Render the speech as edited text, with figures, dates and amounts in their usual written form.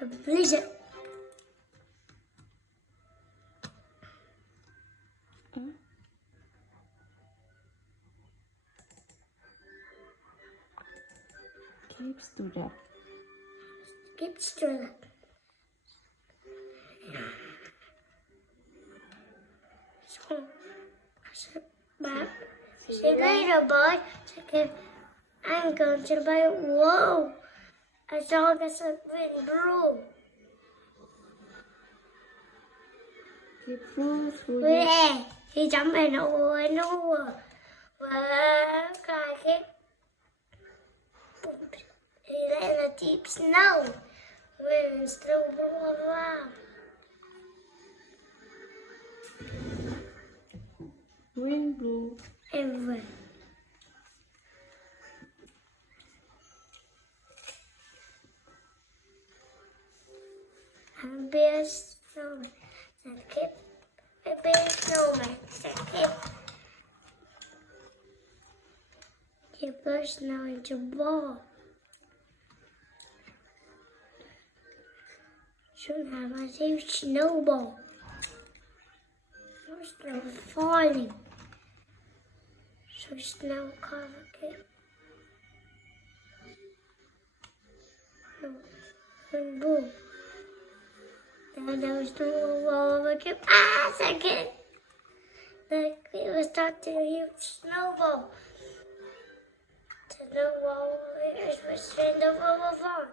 the blizzard. Keeps to that. Keeps to that. So, but see you later, boy. I'm going to buy. Whoa! I saw this wind blew. He flew through the... Yeah, he jumped in over and over. Well, like it. He lay in the deep snow. Wind still blew around. Wind blew. Everywhere. And bear snowman. And keep a bear snowman. And keep the snow into ball. Should have a huge snowball. No snow falling. So snow covered it. No, and boom. Then there was no wall over it. Second. Then it was starting a huge snowball. The snowball was straight over the farm.